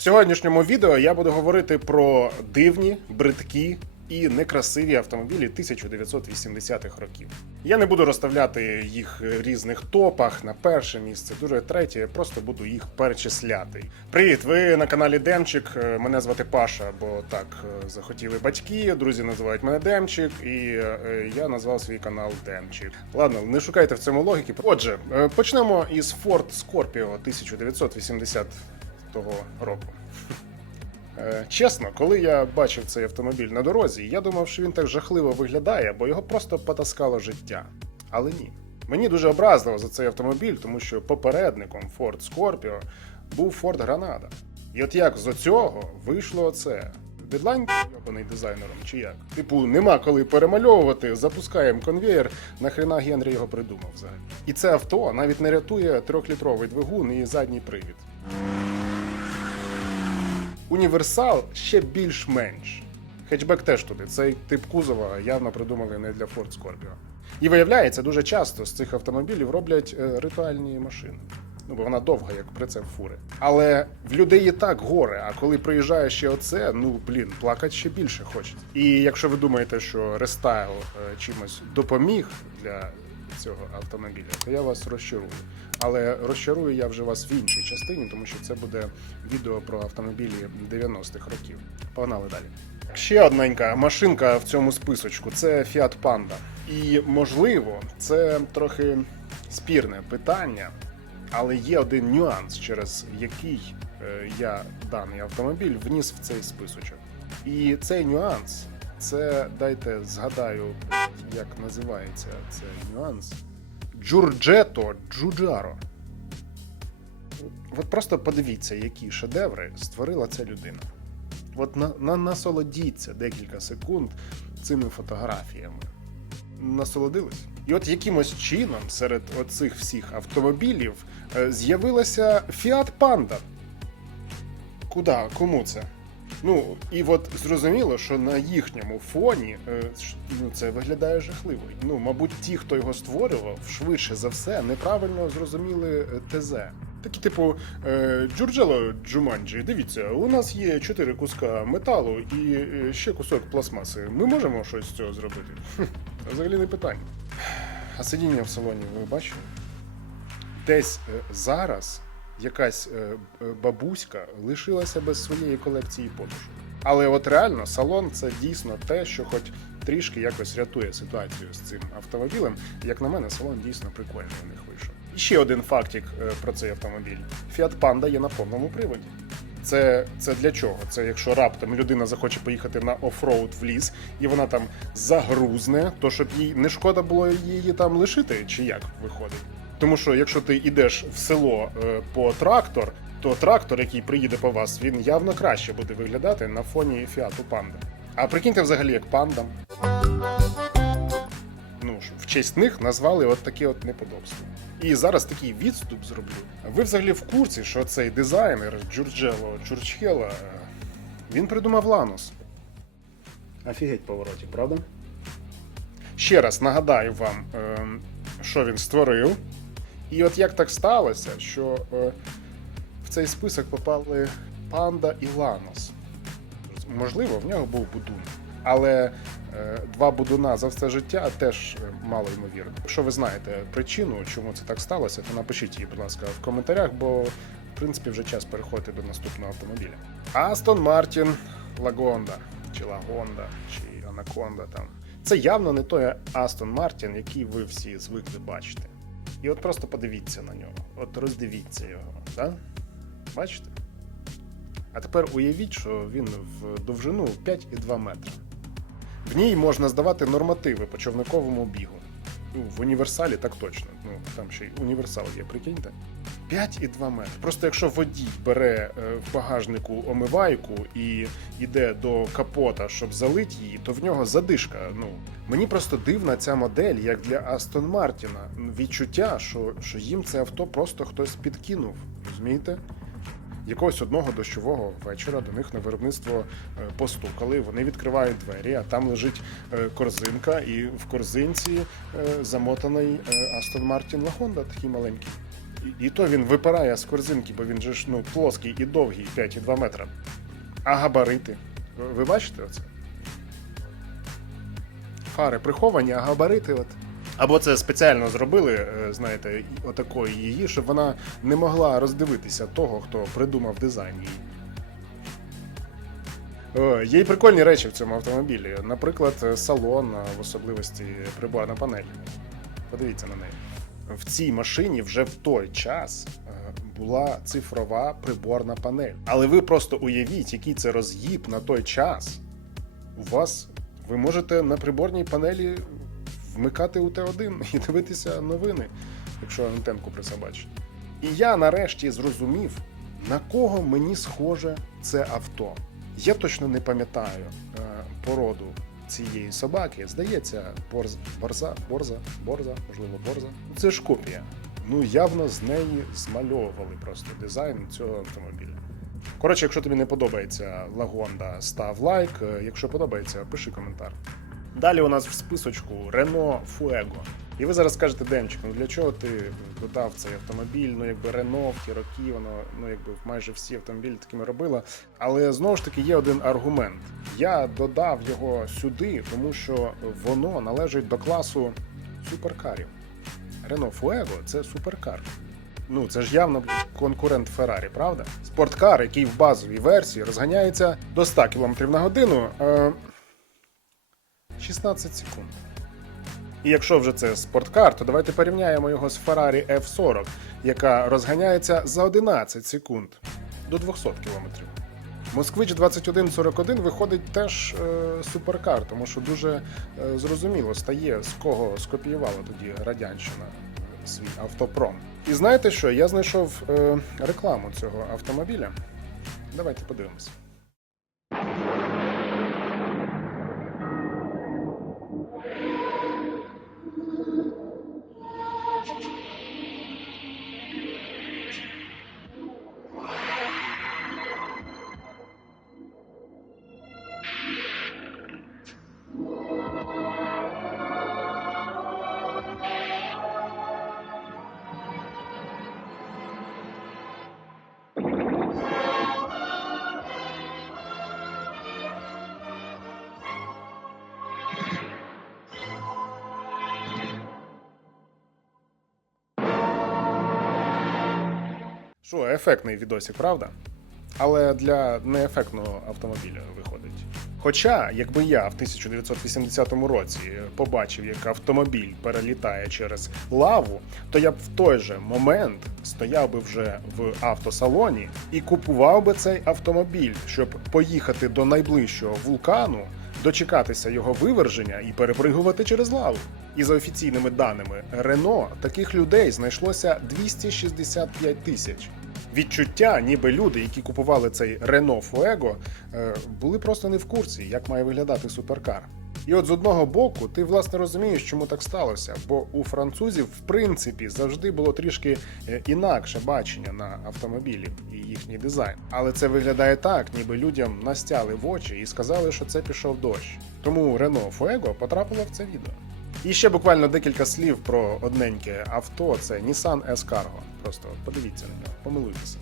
В сьогоднішньому відео я буду говорити про дивні, бридкі і некрасиві автомобілі 1980-х років. Я не буду розставляти їх в різних топах на перше місце, друге, третє. Я просто буду їх перечисляти. Привіт, ви на каналі Демчик. Е, Мене звати Паша, бо так е, захотіли батьки. Друзі називають мене Демчик, і е, я назвав свій канал Демчик. Ладно, не шукайте в цьому логіки. Отже, почнемо із Ford Scorpio 1980 того року. Е, Чесно, коли я бачив цей автомобіль на дорозі, я думав, що він так жахливо виглядає, бо його просто потаскало життя. Але ні. Мені дуже образливо за цей автомобіль, тому що попередником Ford Scorpio був Ford Granada. І от як з цього вийшло оце? Дедлайн йобаний дизайнером чи як? Типу, нема коли перемальовувати, запускаємо конвеєр, нахрена Генрі його придумав взагалі. І це авто навіть не рятує трьохлітровий двигун і задній привід. Універсал ще більш-менш. Хетчбек теж туди. Цей тип кузова явно придумали не для Ford Scorpio. І виявляється, дуже часто з цих автомобілів роблять е, ритуальні машини. Ну, бо вона довга, як прицеп фури. Але в людей і так горе, а коли приїжджає ще оце, ну блін, плакати ще більше хочеться. І якщо ви думаєте, що рестайл е, чимось допоміг для цього автомобіля, то я вас розчарую. Але розчарую я вже вас в іншій частині, тому що це буде відео про автомобілі 90-х років. Погнали далі. Ще одненька машинка в цьому списочку це Fiat Panda. І можливо, це трохи спірне питання, але є один нюанс, через який е, я даний автомобіль вніс в цей списочок. І цей нюанс це дайте згадаю, як називається цей нюанс. Джурджето Джуджаро. От просто подивіться, які шедеври створила ця людина. От на, на, насолодіться декілька секунд цими фотографіями. Насолодились? І от якимось чином серед оцих всіх автомобілів е, з'явилася Fiat Panda. Куда? Кому це? Ну, і от зрозуміло, що на їхньому фоні е, ну, це виглядає жахливо. Ну, мабуть, ті, хто його створював, швидше за все, неправильно зрозуміли е, ТЗ. Такі, типу, е, Джорджело Джуманджі, дивіться, у нас є чотири куска металу і ще кусок пластмаси. Ми можемо щось з цього зробити? Хм, взагалі не питання. А сидіння в салоні ви бачили? Десь зараз якась е, бабуська лишилася без своєї колекції подушок. Але от реально салон це дійсно те, що хоч трішки якось рятує ситуацію з цим автомобілем. Як на мене, салон дійсно прикольний у них вийшов. І ще один фактик е, про цей автомобіль: Fiat Panda є на повному приводі. Це, це для чого? Це якщо раптом людина захоче поїхати на офроуд в ліс, і вона там загрузне, то щоб їй не шкода було її там лишити, чи як виходить? Тому що якщо ти йдеш в село е, по трактор, то трактор, який приїде по вас, він явно краще буде виглядати на фоні фіату панда. А прикиньте взагалі, як пандам. Ну ж, в честь них назвали от такі от неподобства. І зараз такий відступ зроблю. Ви взагалі в курсі, що цей дизайнер Джорджело Чурчхела, е, він придумав Ланус. Офігеть поворотик, правда? Ще раз нагадаю вам, е, що він створив. І от як так сталося, що е, в цей список попали панда і Ланос. Можливо, в нього був будун. Але е, два будуна за все життя теж е, мало ймовірно. Якщо ви знаєте причину, чому це так сталося, то напишіть її, будь ласка, в коментарях, бо в принципі вже час переходити до наступного автомобіля. Астон Мартін Лагонда, чи Лагонда, чи Анаконда там. Це явно не той Астон Мартін, який ви всі звикли бачити. І от просто подивіться на нього, от роздивіться його, да? Бачите? А тепер уявіть, що він в довжину 5,2 метра. В ній можна здавати нормативи по човниковому бігу. Ну, в універсалі так точно. Ну, там ще й універсал є, прикиньте. 5,2 метри. Просто якщо водій бере е, в багажнику омивайку і йде до капота, щоб залити її, то в нього задишка. Ну мені просто дивна ця модель, як для Астон Мартіна. Відчуття, що, що їм це авто просто хтось підкинув. Розумієте? Якогось одного дощового вечора до них на виробництво е, постукали. Вони відкривають двері, а там лежить е, корзинка, і в корзинці замотаний Martin La Honda, такий маленький. І, то він випирає з корзинки, бо він же ж ну, плоский і довгий, 5,2 метра. А габарити? Ви, бачите оце? Фари приховані, а габарити от. Або це спеціально зробили, е, знаєте, отакої її, щоб вона не могла роздивитися того, хто придумав дизайн її. Є й прикольні речі в цьому автомобілі. Наприклад, е, салон, в особливості приборна панель. Подивіться на неї. В цій машині вже в той час е, була цифрова приборна панель. Але ви просто уявіть, який це роз'їб на той час. У вас ви можете на приборній панелі вмикати УТ1 і дивитися новини, якщо антенку присобачите. І я нарешті зрозумів, на кого мені схоже це авто. Я точно не пам'ятаю е, породу цієї собаки. Здається, борз, борза, борза, борза, можливо, борза. Це ж копія. Ну, явно з неї змальовували просто дизайн цього автомобіля. Коротше, якщо тобі не подобається Лагонда, став лайк. Якщо подобається, пиши коментар. Далі у нас в списочку Renault Fuego. І ви зараз скажете, Демчик, ну для чого ти додав цей автомобіль? Ну якби Renault, Cherokee, воно ну якби майже всі автомобілі такими робила. Але знову ж таки є один аргумент. Я додав його сюди, тому що воно належить до класу суперкарів. Renault Fuego – це суперкар. Ну, це ж явно конкурент Феррарі, правда? Спорткар, який в базовій версії розганяється до 100 км на годину. Е- 16 секунд. І якщо вже це спорткар, то давайте порівняємо його з Ferrari F40, яка розганяється за 11 секунд до 200 км. Москвич 2141 виходить теж е, суперкар, тому що дуже е, зрозуміло стає, з кого скопіювала тоді радянщина свій автопром. І знаєте що? Я знайшов е, рекламу цього автомобіля. Давайте подивимося. Що, ефектний відосик, правда? Але для неефектного автомобіля виходить. Хоча, якби я в 1980 році побачив, як автомобіль перелітає через лаву, то я б в той же момент стояв би вже в автосалоні і купував би цей автомобіль, щоб поїхати до найближчого вулкану, дочекатися його виверження і перепригувати через лаву. І за офіційними даними Рено таких людей знайшлося 265 тисяч. Відчуття, ніби люди, які купували цей Renault Fuego, е, були просто не в курсі, як має виглядати суперкар. І от з одного боку, ти власне розумієш, чому так сталося, бо у французів, в принципі, завжди було трішки е, інакше бачення на автомобілі і їхній дизайн. Але це виглядає так, ніби людям настяли в очі і сказали, що це пішов дощ. Тому Renault Fuego потрапило в це відео. І ще буквально декілька слів про одненьке авто. Це Nissan S-Cargo. Просто подивіться на нього, помилуйтеся.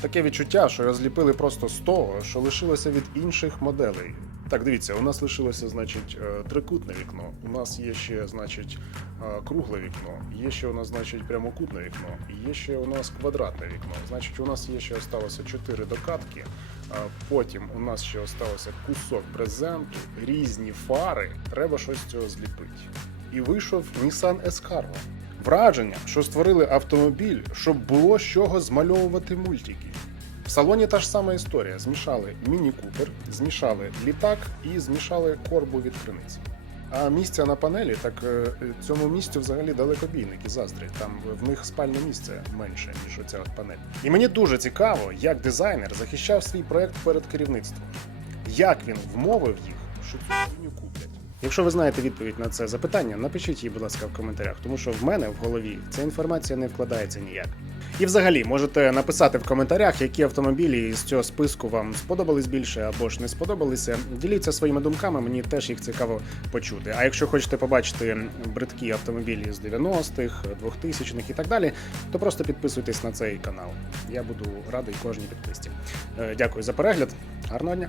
Таке відчуття, що його зліпили просто з того, що лишилося від інших моделей. Так, дивіться, у нас лишилося, значить, е, трикутне вікно. У нас є ще, значить, е, кругле вікно, є ще у нас, значить, прямокутне вікно, є ще у нас квадратне вікно. Значить, у нас є ще осталося 4 докатки. Потім у нас ще осталося кусок брезенту, різні фари. Треба щось з цього зліпити. І вийшов Nissan S-Cargo. Враження, що створили автомобіль, щоб було з чого змальовувати мультики. В салоні та ж сама історія. Змішали міні-купер, змішали літак і змішали корбу від криниці. А місця на панелі, так е, цьому місцю взагалі далекобійники заздрять. Там в них спальне місце менше, ніж оця от панель. І мені дуже цікаво, як дизайнер захищав свій проект перед керівництвом. Як він вмовив їх, що цю хуйню куплять. Якщо ви знаєте відповідь на це запитання, напишіть її, будь ласка, в коментарях, тому що в мене в голові ця інформація не вкладається ніяк. І взагалі можете написати в коментарях, які автомобілі з цього списку вам сподобались більше або ж не сподобалися. Діліться своїми думками, мені теж їх цікаво почути. А якщо хочете побачити бридкі автомобілі з 90-х, 2000-х і так далі, то просто підписуйтесь на цей канал. Я буду радий кожній підписці. Е, Дякую за перегляд. Гарного дня!